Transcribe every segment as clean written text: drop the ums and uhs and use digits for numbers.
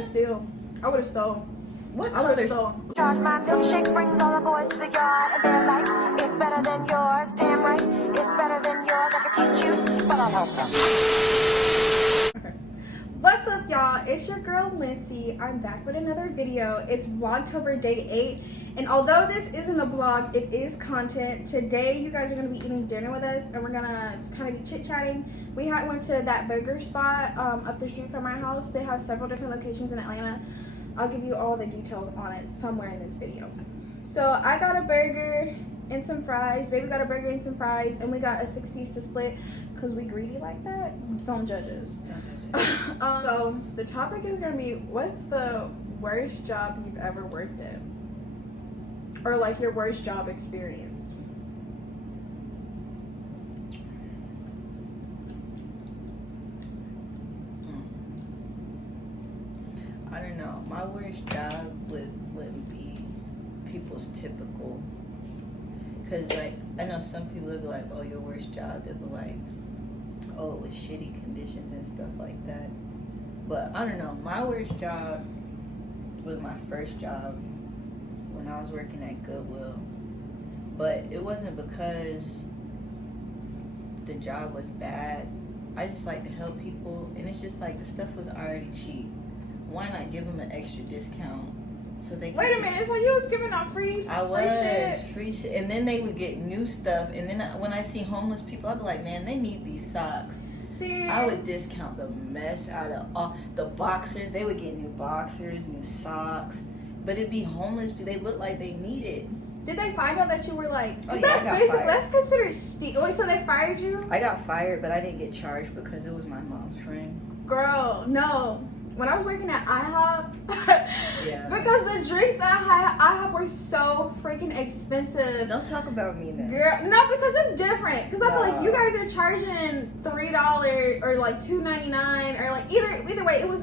to steal. I would have stole. What I would color? have stole. Charge my milkshake brings all the boys to the yard and they're like, it's better than yours, damn right, it's better than yours, I can teach you, but I don't know. Okay. What's up, y'all? It's your girl Lindsay. I'm back with another video. It's Vlogtober day 8, and although this isn't a vlog, it is content. Today you guys are going to be eating dinner with us, and we're gonna kind of be chit-chatting. We went to that burger spot up the street from our house. They have several different locations in Atlanta. I'll give you all the details on it somewhere in this video. So I got a burger and some fries. Baby got a burger and some fries, and we got a 6-piece to split because we greedy like that. Don't judge us. So the topic is gonna be, what's the worst job you've ever worked at, or like your worst job experience? I don't know. My worst job wouldn't be people's typical. Cause like I know some people would be like, oh, your worst job. They'll be like, oh, it was shitty conditions and stuff like that. But I don't know. My worst job was my first job when I was working at Goodwill. But it wasn't because the job was bad. I just like to help people, and it's just like the stuff was already cheap. Why not give them an extra discount so they can Wait a minute, so you was giving out free free shit, and then they would get new stuff, and then when I see homeless people, I'd be like, man, they need these socks. See, I would discount the mess out of all the boxers. They would get new boxers, new socks, but it'd be homeless people. They look like they need it. did they find out that you were like? Oh, yeah, that's I got basically, fired. that's considered steal. Wait, so they fired you? I got fired, but I didn't get charged because it was my mom's friend. Girl, no. When I was working at IHOP, Yeah. because the drinks at IHOP were so freaking expensive. Don't talk about me then. Girl, no, because it's different. Because I feel like No. you guys are charging $3 or like $2.99 or like either way, it was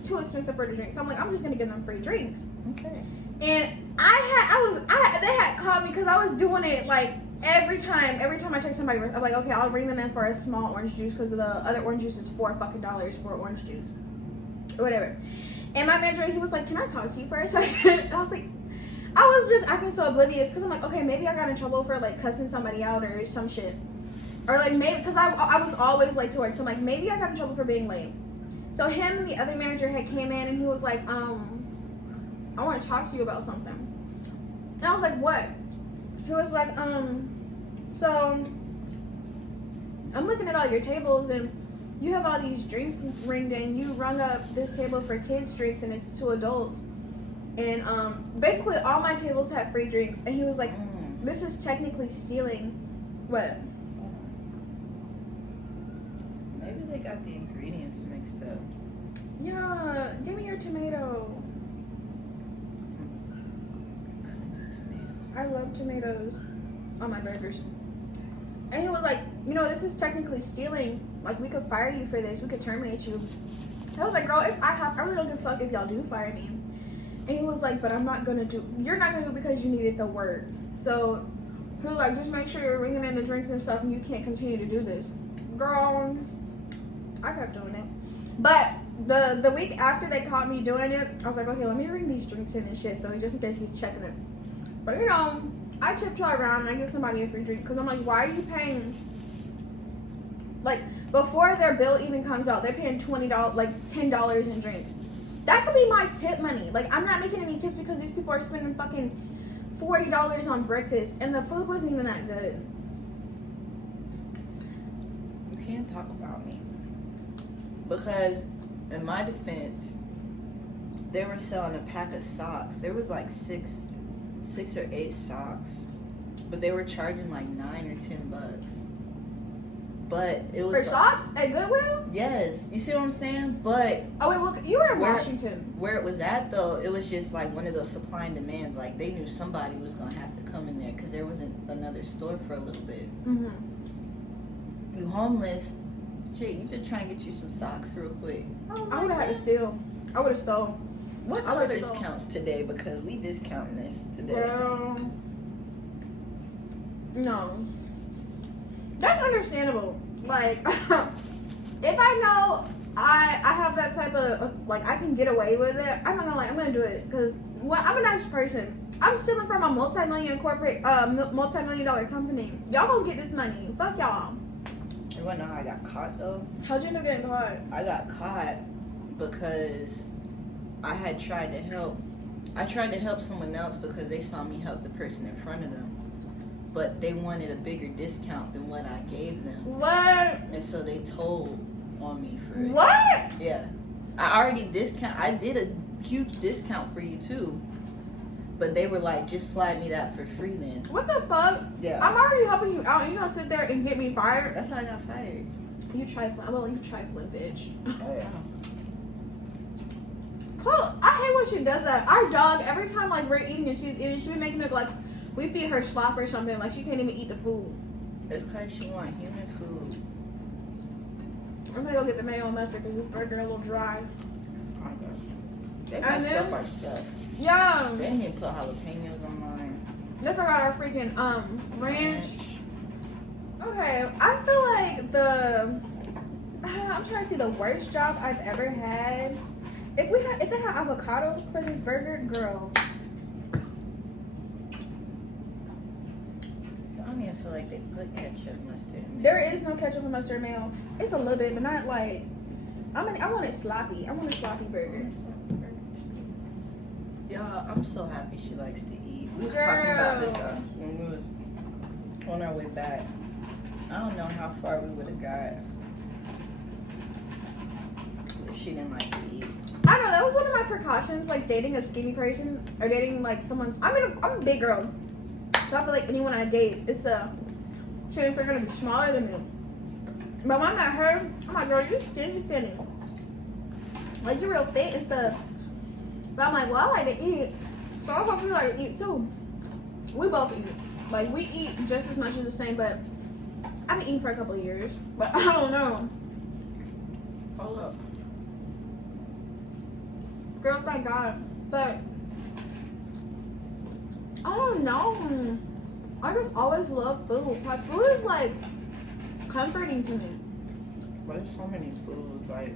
too expensive for the drink. So I'm like, I'm just gonna give them free drinks. Okay. And they had called me because I was doing it like every time I check somebody, I'm like, okay, I'll bring them in for a small orange juice because the other orange juice is $4 for orange juice. Or whatever. And my manager, he was like, can I talk to you for a second? And I was like, I was just acting so oblivious because I'm like, okay, maybe I got in trouble for like cussing somebody out or some shit. Or like maybe, because I was always late to work. So I'm like, maybe I got in trouble for being late. So him and the other manager had came in and he was like, I want to talk to you about something. And I was like, what? He was like, so I'm looking at all your tables and you have all these drinks ringed in. You rung up this table for kids' drinks and it's 2 adults. And basically all my tables had free drinks. And he was like, this is technically stealing. What? Maybe they got the ingredients mixed up. Yeah, give me your tomato. I love tomatoes on my burgers. And he was like, you know, this is technically stealing. Like, we could fire you for this. We could terminate you. I was like, girl, I really don't give a fuck if y'all do fire me. And he was like, but I'm not gonna do, you're not gonna do it because you needed the work. So he was like, just make sure you're ringing in the drinks and stuff and you can't continue to do this. Girl, I kept doing it. But the week after they caught me doing it, I was like, okay, let me ring these drinks in and shit. So just in case he's checking it. But you know, I tiptoe around and I give somebody a free drink because I'm like, why are you paying? Like, before their bill even comes out, they're paying $20, like $10 in drinks. That could be my tip money. Like, I'm not making any tips because these people are spending fucking $40 on breakfast and the food wasn't even that good. You can't talk about me. Because, in my defense, they were selling a pack of socks. There was like six or 8 socks. But they were charging like $9 or $10. But it was For socks at Goodwill? Yes. You see what I'm saying? But Oh wait, well, you were in Washington. where it was at though, it was just like one of those supply and demands. Like they knew somebody was gonna have to come in there because there wasn't another store for a little bit. You homeless, shit, you just trying to get you some socks real quick. I would have had to steal. I would have stole. What I color would've stole. discounts today? Because we discounting this today. Girl. No. That's understandable. Like, if I know I have that type of like I can get away with it. I'm not gonna lie, I'm gonna do it because I'm a nice person. I'm stealing from a multi-million dollar company. Y'all gonna get this money. Fuck y'all. You wanna know how I got caught though? How'd you end up getting caught? I got caught because I had tried to help. I tried to help someone else because they saw me help the person in front of them. But they wanted a bigger discount than what I gave them. What? And so they told on me for it. What? Yeah. I did a huge discount for you too. But they were like, just slide me that for free then. What the fuck? Yeah. I'm already helping you out and you gonna sit there and get me fired? That's how I got fired. You trifling. Well, you trifling, bitch. Oh yeah. Chloe, I hate when she does that. Our dog, every time like we're eating and she's eating, she be making it like we feed her slop or something. Like she can't even eat the food. It's because she want human food. I'm gonna go get the mayo and mustard because this burger a little dry. They messed up our stuff. Yeah. They didn't even put jalapenos on mine. They forgot our freaking ranch. Okay, I feel like I'm trying to see the worst job I've ever had. If they had avocado for this burger, girl. I don't even feel like they put ketchup, mustard, and mayo. There is no ketchup and mustard mayo. It's a little bit, but not like. I want it sloppy. I want a sloppy burger. Yeah, I'm so happy she likes to eat. We was Girl. talking about this when we was on our way back. I don't know how far we would have got if she didn't like to eat. I don't know. That was one of my precautions, like dating a skinny person or dating like someone. I'm a big girl, so I feel like anyone I date, it's a chance they're gonna be smaller than me. But when I met her, I'm like, girl, you're skinny. Like you're real fit and stuff. But I'm like, well, I like to eat, so I hope you like to eat too. We both eat. Like we eat just as much as the same, but I've been eating for a couple of years. But I don't know. Hold up. Girl, thank God. But I don't know. I just always love food. Like food is like comforting to me. But there's so many foods, like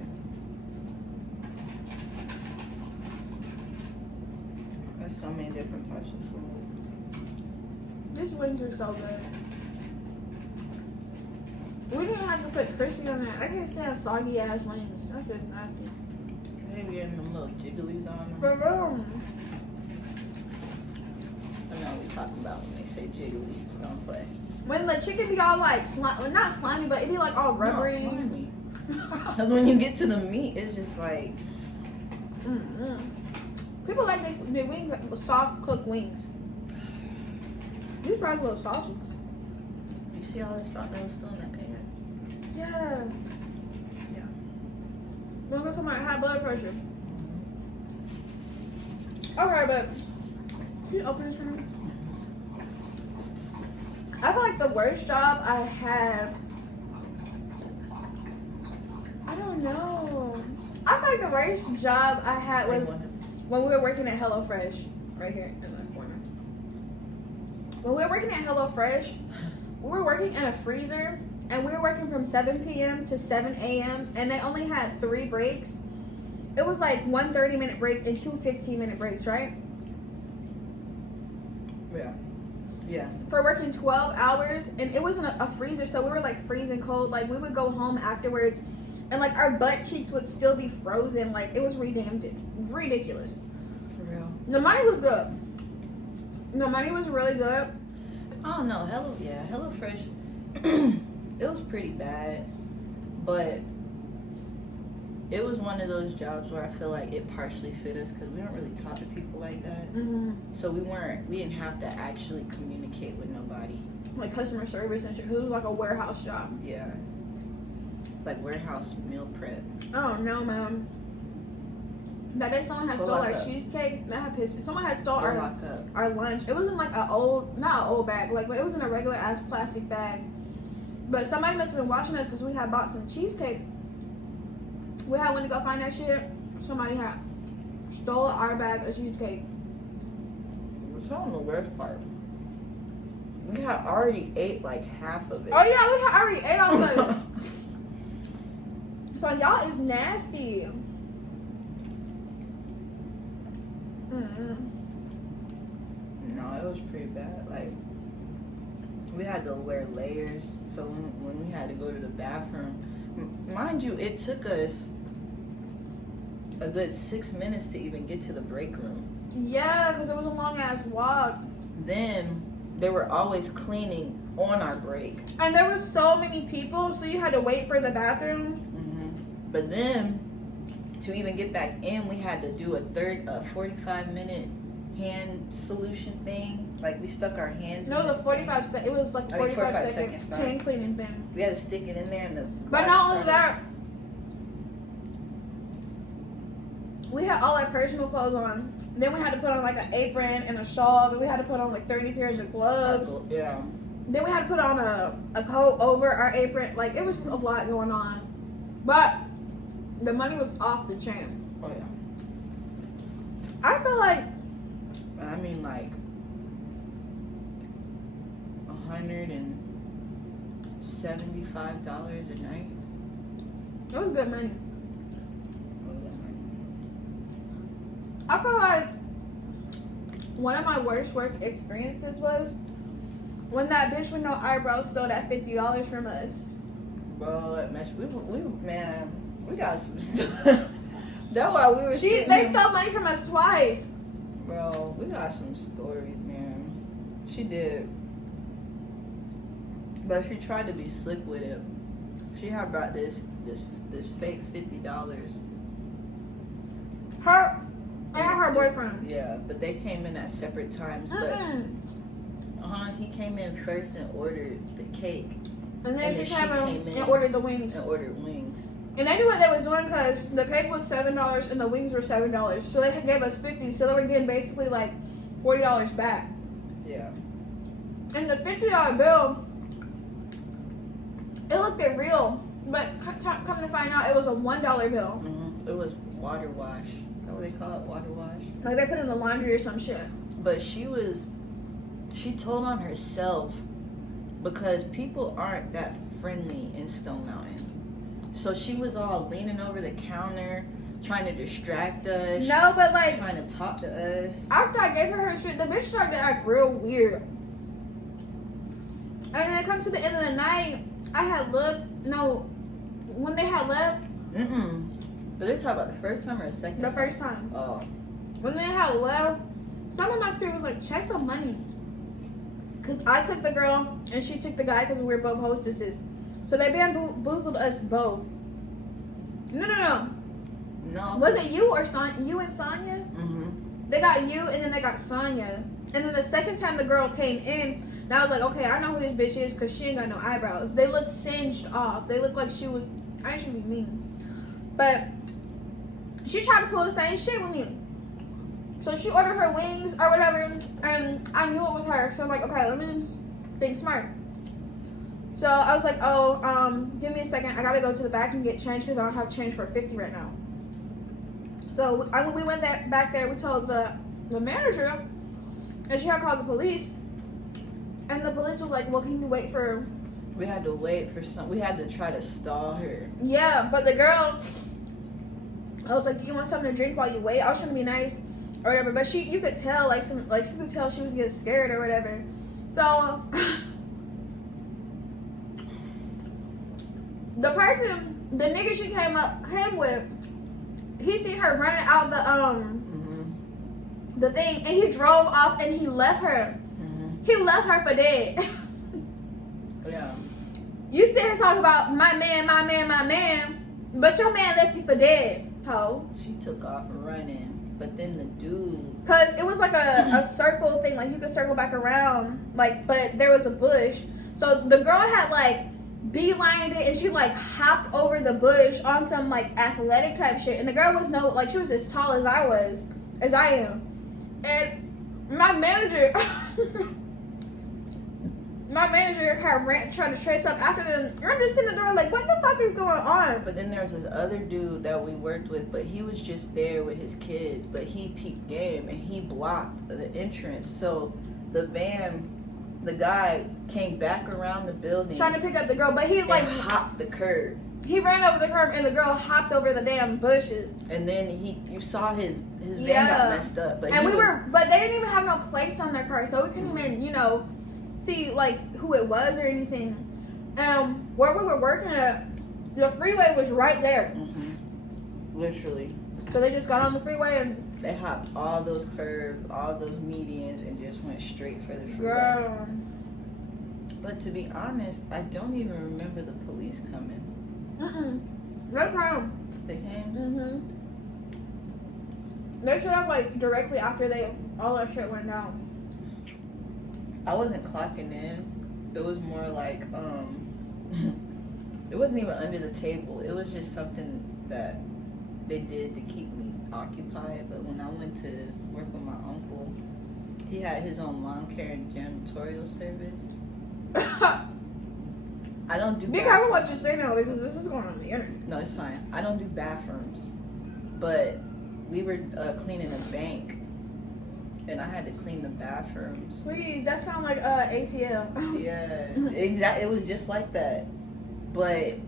there's so many different types of food. These wings are so good. We didn't have to put crispy on that. I can't stand soggy ass wings. That's just nasty. They be getting them little jigglies on them. For real. I know what we talking about when they say jigglies. Don't play. When the chicken be all like not slimy, but it be like all rubbery. No, slimy. Because when you get to the meat, it's just like Mm-mm. People like their wings, like soft cooked wings. These fries a little salty. you see all that salt that was still in that pan. Yeah. When was somebody high blood pressure? Okay, but can you open this for me? I feel like the worst job I had. I don't know. I feel like the worst job I had was when we were working at HelloFresh, right here in the corner. When we were working at HelloFresh, we were working in a freezer. And we were working from 7 p.m. to 7 a.m. and they only had 3 breaks. It was like 1 30-minute break and 2 15-minute breaks, right? Yeah. For working 12 hours, and it wasn't a freezer, so we were like freezing cold. Like we would go home afterwards, and like our butt cheeks would still be frozen. Like it was ridiculous. For real. The money was good. The money was really good. I don't know. HelloFresh. It was pretty bad, but it was one of those jobs where I feel like it partially fit us because we don't really talk to people like that. Mm-hmm. So we didn't have to actually communicate with nobody. Like customer service and shit. It was like a warehouse job. Yeah. Like warehouse meal prep. Oh no, man. That day someone had Go stole lock our up. cheesecake. That had pissed me. Someone had stole Go lock up. our lunch. It was in like not an old bag, like, but it was in a regular ass plastic bag. But somebody must have been watching us because we had bought some cheesecake. We had went to go find that shit. Somebody had stole our bag of cheesecake. What's on the worst part? We had already ate like half of it. Oh yeah, we had already ate all of it. So y'all is nasty. No, it was pretty bad. Like, we had to wear layers. So when we had to go to the bathroom, mind you, it took us a good 6 minutes to even get to the break room. Yeah, because it was a long ass walk. Then they were always cleaning on our break. And there was so many people, so you had to wait for the bathroom. But then to even get back in, we had to do a 45-minute hand solution thing. Like, we stuck our hands No, in it was this 45 seconds. It was like 45 seconds, second sorry. hand cleaning thing. We had to stick it in there and the But not only that, we had all our personal clothes on. Then we had to put on like an apron and a shawl. Then we had to put on like 30 pairs of gloves. Yeah. Then we had to put on a coat over our apron. Like, it was just a lot going on. But the money was off the chain. Oh yeah. I feel like, I mean, like $175 a night. it was good money. I feel like one of my worst work experiences was when that bitch with no eyebrows stole that $50 from us. Bro, we got some stuff. That's why we were. They stole money from us twice. Bro, we got some stories, man. She did, but she tried to be slick with it. She had brought this fake $50. Her and her boyfriend. Yeah, but they came in at separate times. But he came in first and ordered the cake. And then she came in and ordered the wings. And ordered wings. And they knew what they was doing because the cake was $7 and the wings were $7. So they gave us $50. So they were getting basically like $40 back. Yeah. And the $50 bill, it looked real, but come to find out, it was a $1 bill. Mm-hmm. It was water wash. Is that what they call it? Water wash. Like they put it in the laundry or some shit. But she told on herself because people aren't that friendly in Stone Mountain. So she was all leaning over the counter, trying to distract us. No, but like, trying to talk to us. After I gave her shit, the bitch started to act real weird. And then it comes to the end of the night, I had looked. No, when they had left. But they're talking about the first time or the second? The first time. Oh. When they had left, some of my spirit was like, check the money. Because I took the girl and she took the guy because we were both hostesses. So they bamboozled us both. No. Was it you or you and Sonya? They got you and then they got Sonya. And then the second time the girl came in, and I was like, okay, I know who this bitch is because she ain't got no eyebrows. They look singed off. They look like she was, I shouldn't be mean. But she tried to pull the same shit with me. So she ordered her wings or whatever, and I knew it was her. So I'm like, okay, let me think smart. So I was like, give me a second. I gotta go to the back and get change because I don't have change for 50 right now. So we went back there. We told the manager, and she had called the police. And the police was like, well, can you wait for... We had to wait for we had to try to stall her. Yeah, but the girl, I was like, do you want something to drink while you wait? I was trying to be nice or whatever. But you could tell, you could tell she was getting scared or whatever. So... the nigga she came with, he seen her running out the thing, and he drove off and he left her. He left her for dead. Yeah. You sit here talking about my man, but your man left you for dead, ho. She took off running, but then the dude. Cause it was like a circle thing, like you could circle back around, but there was a bush. So the girl had beelined it and she hopped over the bush on some athletic type shit, and the girl was she was as tall as I am, and my manager had tried to trace up after them. I'm just in the door what the fuck is going on? But then there's this other dude that we worked with, but he was just there with his kids, but he peeped game and he blocked the entrance. So the guy came back around the building trying to pick up the girl, but he hopped the curb. He ran over the curb and the girl hopped over the damn bushes. And then you saw his van Yeah. got messed up. But And but they didn't even have no plates on their car, so we couldn't even, see like who it was or anything. Where we were working at, the freeway was right there. Literally. So they just got on the freeway and They hopped all those curves, all those medians, and just went straight for the freeway. girl. But to be honest, I don't even remember the police coming. No problem. They came? They showed up like directly after all that shit went down. I wasn't clocking in. It was more like, it wasn't even under the table. It was just something that they did to keep me occupied. But when I went to work with my uncle, he had his own lawn care and janitorial service. I don't do Be careful what you say now because this is going on the internet. No, it's fine. I don't do bathrooms. But we were cleaning a bank. And I had to clean the bathrooms. Please, that sounds like ATL. Yeah, exactly. It was just like that. But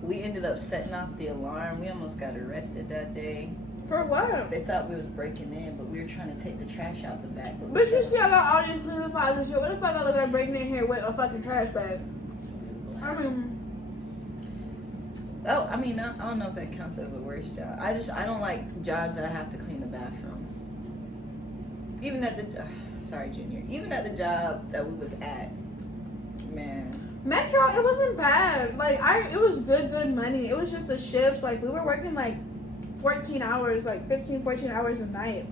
we ended up setting off the alarm. We almost got arrested that day. For what? They thought we was breaking in, but we were trying to take the trash out the back. But you see, I got all these cleaning supplies and shit. What the fuck I look like breaking in here with a fucking trash bag? I mean, I don't know if that counts as a worse job. I don't like jobs that I have to clean the bathroom. Even at the, sorry, Junior. Even at the job that we was at, man. Metro, it wasn't bad. Like, it was good money. It was just the shifts. Like, we were working like 14 hours, like 15, 14 hours a night.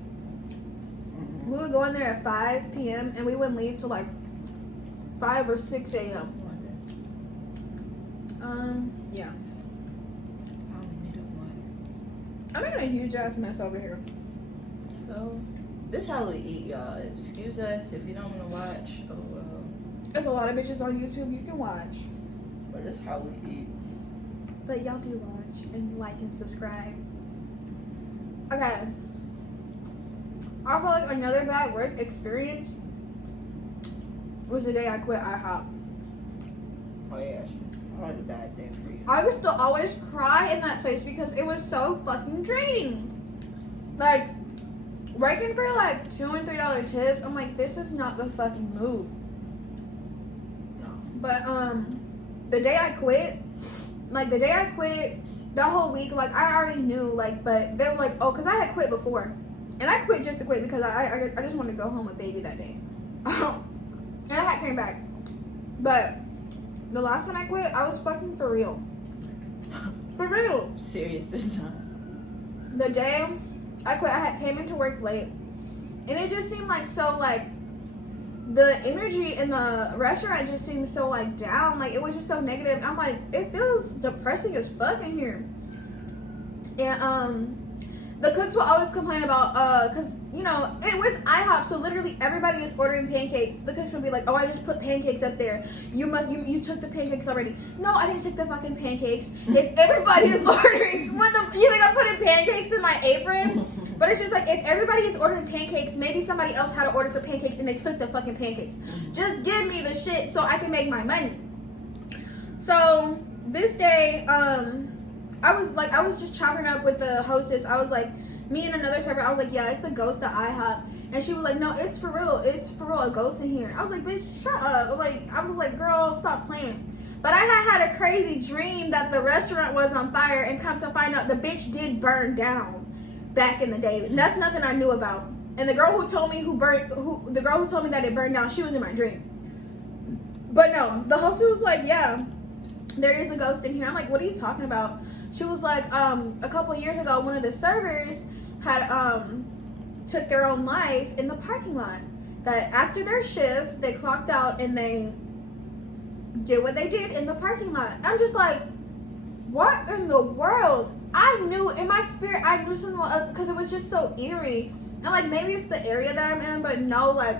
We would go in there at 5 p.m. and we wouldn't leave till like 5 or 6 a.m. Yeah. I'm making a huge ass mess over here. So, this how we eat, y'all. Excuse us if you don't want to watch. Oh well. There's a lot of bitches on YouTube you can watch. But this how we eat. But y'all do watch and like and subscribe. Okay. I feel like another bad work experience was the day I quit IHOP. Oh yes. I had a bad day for you. I used to always cry in that place because it was so fucking draining. Like, working for like $2 and $3 tips, I'm like, this is not the fucking move. No. But the day I quit, that whole week, like I already knew, like, but they were like, oh, because I had quit before, and I quit just to quit because I just wanted to go home with baby that day, and I had came back, but the last time I quit, I was fucking for real. For real. I'm serious this time. The day I quit, I came into work late, and it just seemed like so like the energy in the restaurant just seemed so like down, like it was just so negative. I'm like, it feels depressing as fuck in here. And the cooks will always complain about because it was IHOP, so literally everybody is ordering pancakes. The cooks would be like, oh, I just put pancakes up there, you took the pancakes already. No, I didn't take the fucking pancakes. If everybody is ordering, you think I'm putting pancakes in my apron? But it's just like, if everybody is ordering pancakes, maybe somebody else had to order for pancakes and they took the fucking pancakes. Just give me the shit so I can make my money. So this day, I was just chopping up with the hostess. I was like, me and another server, I was like, yeah, it's the ghost of IHOP. And she was like, no, it's for real, a ghost in here. I was like, bitch, shut up. I was like, girl, stop playing. But I had a crazy dream that the restaurant was on fire, and come to find out the bitch did burn down back in the day. And that's nothing I knew about. And the girl who told me that it burned down, she was in my dream. But no, the hostess was like, yeah, there is a ghost in here. I'm like, what are you talking about? She was like, a couple years ago, one of the servers had took their own life in the parking lot. That after their shift, they clocked out and they did what they did in the parking lot. I'm just like, what in the world? I knew in my spirit, I knew something because it was just so eerie. And like, maybe it's the area that I'm in, but no, like,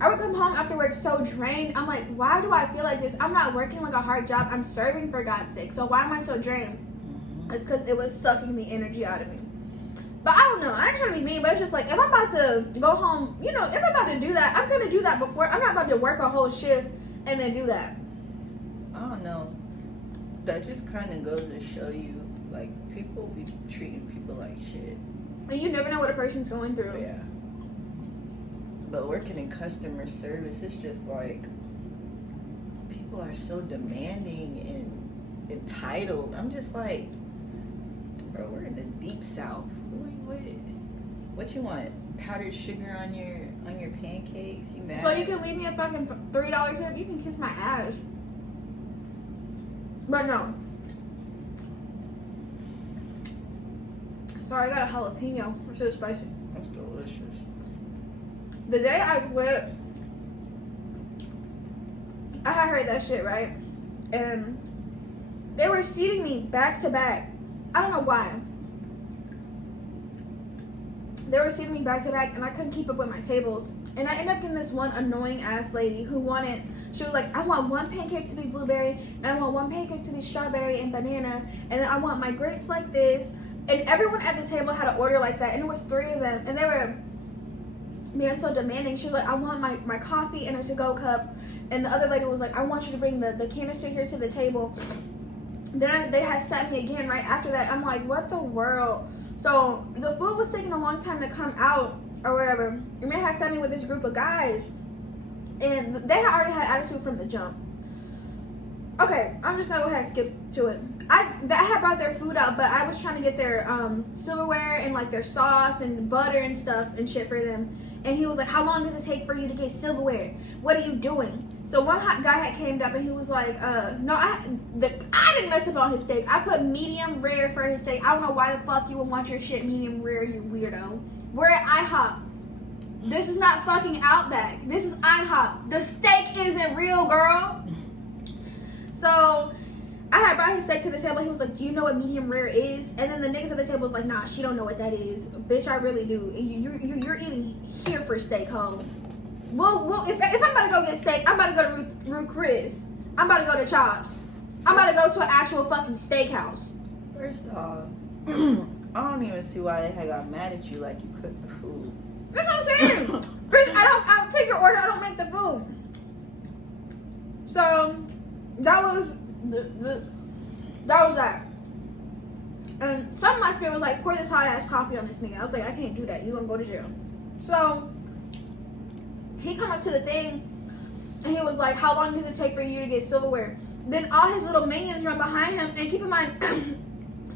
I would come home after work so drained. I'm like, why do I feel like this? I'm not working like a hard job. I'm serving, for God's sake. So why am I so drained? It's because it was sucking the energy out of me. But I don't know. I ain't trying to be mean, but it's just like, if I'm about to go home, if I'm about to do that, I'm going to do that before. I'm not about to work a whole shift and then do that. I don't know. That just kind of goes to show you, like, people be treating people like shit. And you never know what a person's going through. Yeah. But working in customer service, it's just like, people are so demanding and entitled. I'm just like, bro, we're in the deep south. What you want? Powdered sugar on your pancakes? You mad? So you can leave me a fucking $3 tip? You can kiss my ass. But no. Sorry, I got a jalapeno. It's so spicy. That's delicious. The day I quit, I had heard that shit, right? And they were seating me back to back. I don't know why. They were seating me back to back and I couldn't keep up with my tables. And I ended up getting this one annoying ass lady who she was like, I want one pancake to be blueberry, and I want one pancake to be strawberry and banana, and then I want my grapes like this. And everyone at the table had an order like that, and it was 3 of them, and they were being so demanding. She was like, I want my coffee in a to-go cup. And the other lady was like, I want you to bring the canister here to the table. Then they had sat me again right after that. I'm like, what the world? So the food was taking a long time to come out or whatever. And they had sat me with this group of guys. And they had already had attitude from the jump. Okay, I'm just gonna go ahead and skip to it. I had brought their food out, but I was trying to get their silverware and like their sauce and butter and stuff and shit for them. And he was like, how long does it take for you to get silverware? What are you doing? So one hot guy had came up and he was like, no, I didn't mess up on his steak. I put medium rare for his steak. I don't know why the fuck you would want your shit medium rare, you weirdo. We're at IHOP. This is not fucking Outback. This is IHOP. The steak isn't real, girl. So I had brought his steak to the table. He was like, do you know what medium rare is? And then the niggas at the table was like, nah, she don't know what that is. Bitch, I really do. You're eating here for steak, ho. Well, if I'm about to go get steak, I'm about to go to Ruth Chris. I'm about to go to Chops. I'm about to go to an actual fucking steakhouse. First off, I don't even see why they had got mad at you like you cooked the food. That's what I'm saying. Bitch, I don't take your order. I don't make the food. So that was that. And some of my spirit was like, pour this hot ass coffee on this nigga. I was like, I can't do that. You're gonna go to jail. So he come up to the thing and he was like, how long does it take for you to get silverware? Then all his little minions run behind him, and keep in mind,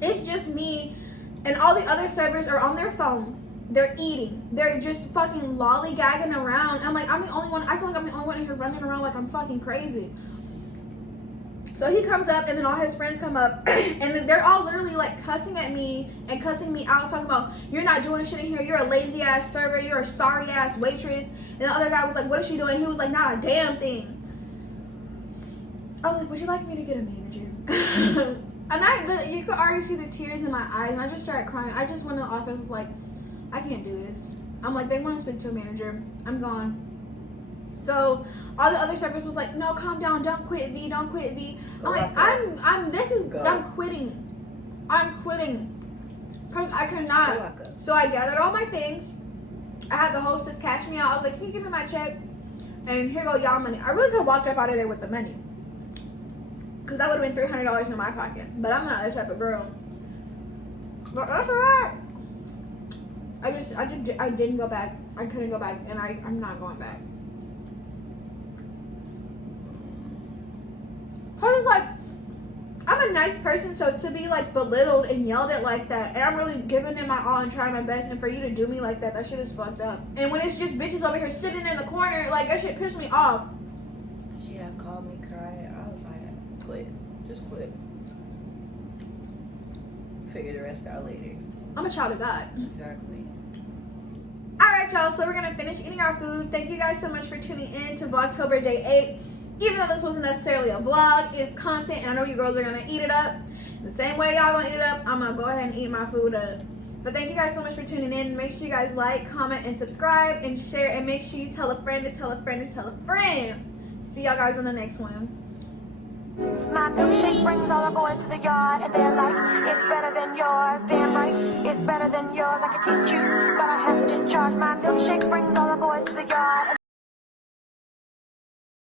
it's just me and all the other servers are on their phone. They're eating. They're just fucking lollygagging around. I'm like, I'm the only one. I feel like I'm the only one in here running around like I'm fucking crazy. So he comes up, and then all his friends come up, and then they're all literally like cussing at me and cussing me out, talking about, you're not doing shit in here, you're a lazy ass server, you're a sorry ass waitress. And the other guy was like, what is she doing? He was like, not a damn thing. I was like, would you like me to get a manager? And you could already see the tears in my eyes, and I just started crying. I just went to the office, was like, I can't do this. I'm like, they want to speak to a manager. I'm gone. So all the other servers was like, no, calm down, don't quit, V, don't quit, V. I'm like, I'm quitting. I'm quitting. Because I cannot. So I gathered all my things. I had the hostess catch me out. I was like, can you give me my check? And here go y'all money. I really could have walked up out of there with the money. Because that would have been $300 in my pocket. But I'm not that type of girl. But that's alright. I didn't go back. I couldn't go back. And I'm not going back. Cause it's like, I'm a nice person, so to be like belittled and yelled at like that, and I'm really giving it my all and trying my best, and for you to do me like that shit is fucked up. And when it's just bitches over here sitting in the corner, like that shit pissed me off. She had called me crying. I was like, quit. Just quit. Figure the rest out later. I'm a child of God. Exactly. Alright, y'all, so we're gonna finish eating our food. Thank you guys so much for tuning in to Vlogtober Day 8. Even though this wasn't necessarily a vlog, it's content, and I know you girls are gonna eat it up. The same way y'all gonna eat it up, I'm gonna go ahead and eat my food up. But thank you guys so much for tuning in. Make sure you guys like, comment, and subscribe, and share, and make sure you tell a friend to tell a friend to tell a friend. See y'all guys in the next one. My milkshake brings all the boys to the yard, and they're like, it's better than yours. Damn right, it's better than yours. I can teach you, but I have to charge. My milkshake brings all the boys to the yard.